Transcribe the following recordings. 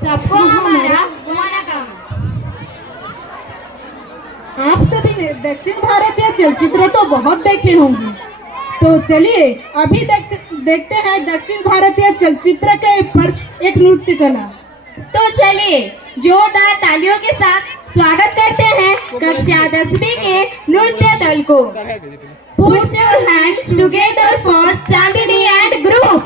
सबको हमारा वणकम। आप सभी ने दक्षिण भारतीय चलचित्र तो बहुत देखे होंगे, तो चलिए अभी देखते हैं दक्षिण भारतीय चलचित्र के ऊपर एक नृत्य कला। तो चलिए जोरदार तालियों के साथ स्वागत करते हैं कक्षा 10वीं के नृत्य दल को। Put your hands together for Chandni and group।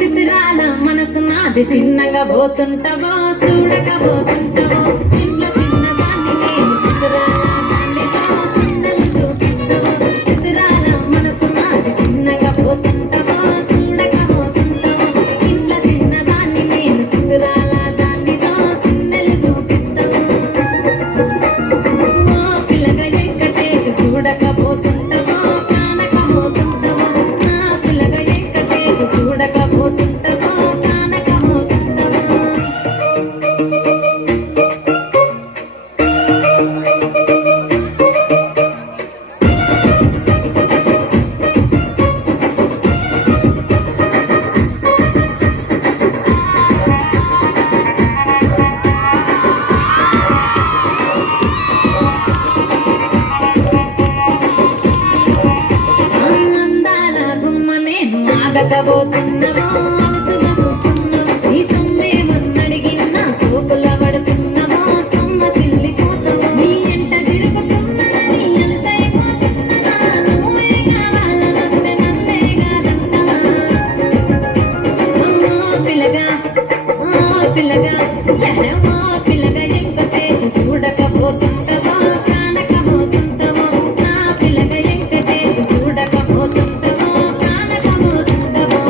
చిత్రాల మనసు నాది చిన్నగా పోతుంటావో చూడకపోతుంటావో ఇంట్లో చిన్నదాన్ని నేను చిత్రాల దాండితో చిన్నలు చూపిస్తావో చిత్రాల మనసు నాది చిన్నగా పోతుంటావో చూడకపోతుంటావో ఇంట్లో చిన్నదాన్ని నేను చిత్రాల దాండితో చిన్నలు చూపిస్తావో మా పిల్లగా వెంకటేశ చూడకపోతుంటావో కానకపోతుంటావో నా పిల్లగా వెంకటేశ చూడకపోతుంటావో కానకపోతుంటావో అందాల గుమ్మ నేను ఆగకపోతున్నావో అలసుగా కూర్చున్నావో ఈ సొమ్మే మొన్నడిగిన్నా సోకుల పడుతున్నావో సొమ్మ సిల్లిపోతావో నీ ఎంట తిరుగుతున్నానని అలసైపోతున్నదా నువ్వే కావాలనొస్తే నన్నే కాదంటావా అమ్మో పిల్లగా పిల్లగా ఎహమో పిల్లగా వెంకటేశ చూడకపోతుంటావో కానకపోతుంటావో నా పిల్లగా వెంకటేశ చూడకపోతుంటావో కానకపోతుంటావో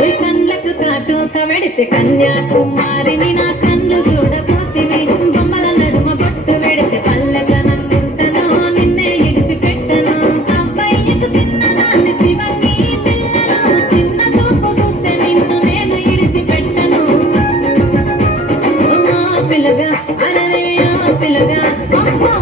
ఓయ్ కళ్ళకు కాటుక వెడితే కన్యాకుమారిని నా కళ్ళు చూడపోతివి బొమ్మల నడుమ బొట్టు వెడితే పల్లెతనంటుంటను నిన్నే ఇడిసి పెట్టను అబ్బాయికు చిన్నదాన్ని శివంగి పిల్లను చిన్న చూపు చూస్తే నిన్ను నేను ఇడిసి పెట్టను అమ్మో పిల్లగా అరరే పిల్లగా అమ్మో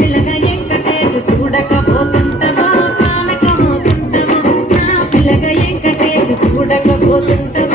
పిల్లగా వెంకటేశ చూడకపోతుంటావో కానకపోతుంటావో నా పిల్లగా వెంకటేశ చూడకపోతుంటావో